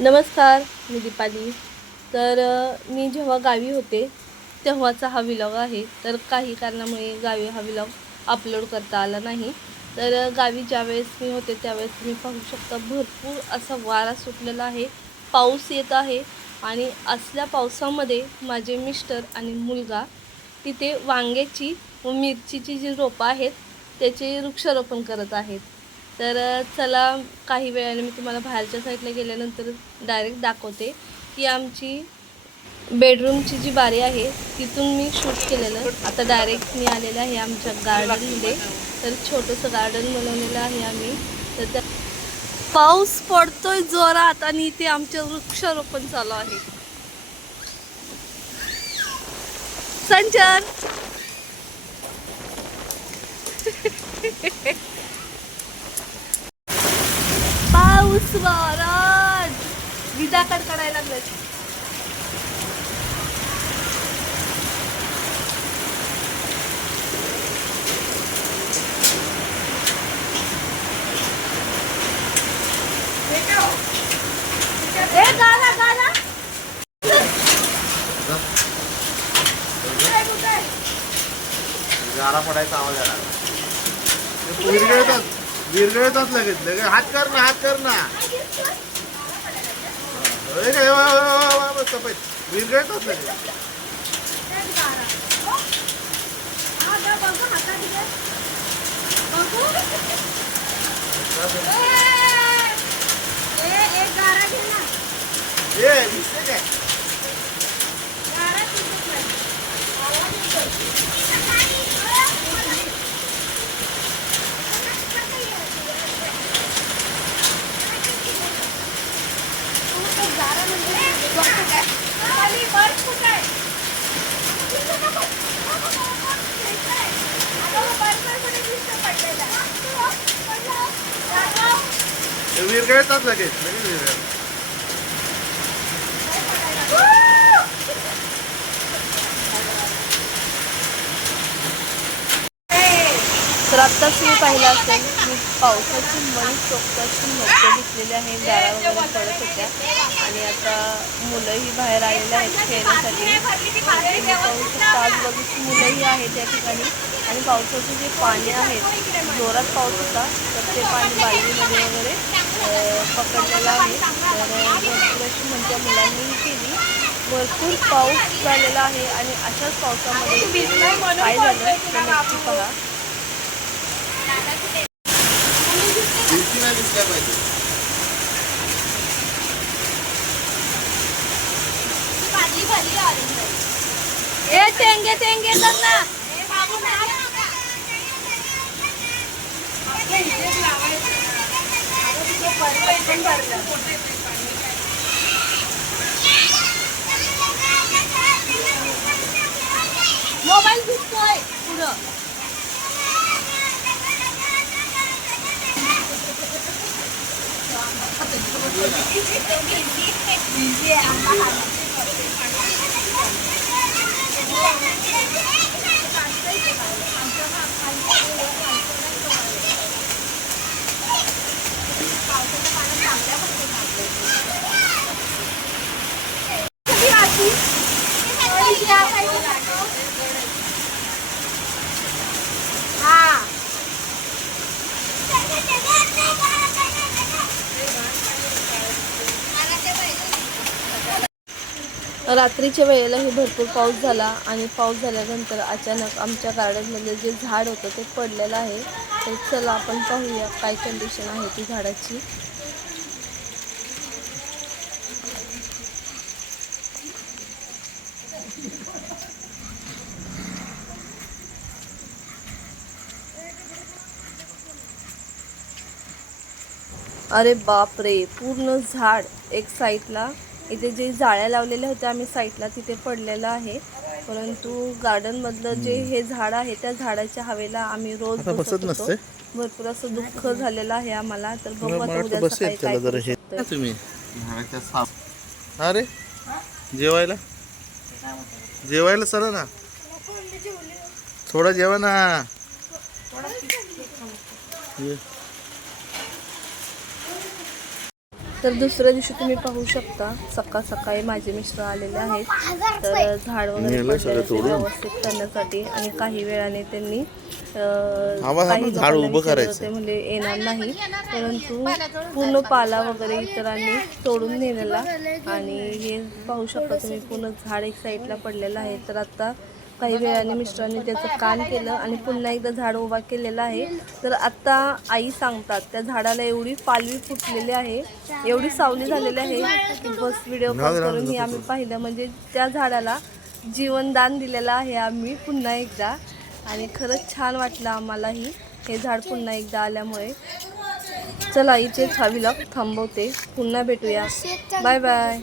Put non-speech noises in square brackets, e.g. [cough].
नमस्कार मी दीपाली. तर मी जेव्हा गावी होते तेव्हाचा हा विलॉग आहे. तर काही कारणामुळे गावी हा विलॉग अपलोड करता आला नाही. तर गावी ज्यावेळेस मी होते त्यावेळेस तुम्ही पाहू शकता भरपूर असा वारा सुटलेला आहे. पाऊस येत आहे आणि असल्या पावसामध्ये माझे मिस्टर आणि मुलगा तिथे वांग्याची व मिरचीची जी रोपं आहेत त्याचे वृक्षारोपण करत आहेत. तर चला काही वेळाने मी तुम्हाला बाहेरच्या साईडला गेल्यानंतर डायरेक्ट दाखवते की आमची बेडरूमची जी बारी आहे तिथून मी शूट केलेलं. आता डायरेक्ट मी आलेलं आहे आमच्या गार्डनमध्ये तर छोटंसं गार्डन बनवलेलं आहे आम्ही. तर त्या पाऊस पडतोय जोरात आणि इथे आमचं वृक्षारोपण चालू आहे. संचार [laughs] स्वराज वारात विजा कडकडायला लागलेत. ए गाला गाला. गारा पडायचा आवाज आला विरगळतात लगेच. लगेच हात कर ना हात कर ना. होय काय? वा, वा, वा, वा, वा, सफेद. विरगळतात लगेच. ए दिसते काय म्हणजे- विरगळतात लगेच. लगेच विरगळ तर आत्ताच मी पाहिलं असेल मी पावसाची मणी चोपटाची मज्जा घेतलेली आहे गाळा वगैरे पडत होत्या. आणि आता मुलंही बाहेर आलेले आहेत खेळण्यासाठी. शकता आजूबाजूची मुलंही आहेत या ठिकाणी. आणि पावसाचे जे पाणी आहेत जोरात पाऊस होता तर ते पाणी बालदीमध्ये वगैरे पकडलेलं आहे. तर भरपूर अशी मज्जा मुलांनीही केली. भरपूर पाऊस झालेला आहे आणि अशाच पावसामध्ये काय झालं ते नक्की पहा. दिसल्या पाहिजे. ए टेंगे टेंगे कर ना. Thank you. रात्रीच्या वेळेलाही भरपूर पाऊस झाला आणि पाऊस झाल्यानंतर अचानक आमच्या गार्डनमधलं जे झाड होतं ते पडलेलं आहे. तर चला आपण पाहूया काय कंडिशन आहे ती झाडाची. अरे बापरे पूर्ण झाड एक साईडला इथे जे जाळ्या लावलेल्या होत्या आम्ही साईडला तिथे पडलेलं आहे. परंतु गार्डन मधलं जे हे झाड आहे त्या झाडाच्या हवेला आम्ही रोज बसत होतो. नसते? भरपूर असं दुःख झालेलं आहे आम्हाला. तर बघू आता हे. तुम्ही अरे जेवायला? जेवायला चला ना. थोडं जेवा ना ये. तर दुसऱ्या दिवशी तुम्ही पाहू शकता सकाळ सकाळी माझे मिस्टर आलेले आहेत तर झाड वगैरे? व्यवस्थित करण्यासाठी आणि काही वेळाने त्यांनी काही करायचं. म्हणजे येणार नाही परंतु पूर्ण पाला वगैरे इतरांनी तोडून नेलेला आणि हे पाहू शकता तुम्ही पूर्ण झाड एक साईडला पडलेलं आहे तर आता काही वेळाने मिस्टरांनी त्याचं काम केलं आणि पुन्हा एकदा झाड उभा केलेला आहे. तर आता आई सांगतात त्या झाडाला एवढी पालवी फुटलेली आहे एवढी सावली झालेली आहे. की बस व्हिडिओ कॉल करून ही आम्ही पाहिलं. म्हणजे त्या झाडाला जीवनदान दिलेलं आहे आम्ही पुन्हा एकदा. आणि खरंच छान वाटलं आम्हालाही हे. झाड पुन्हा एकदा आल्यामुळे. चला इथेच हा विलॉग थांबवते. पुन्हा भेटूया. Bye bye.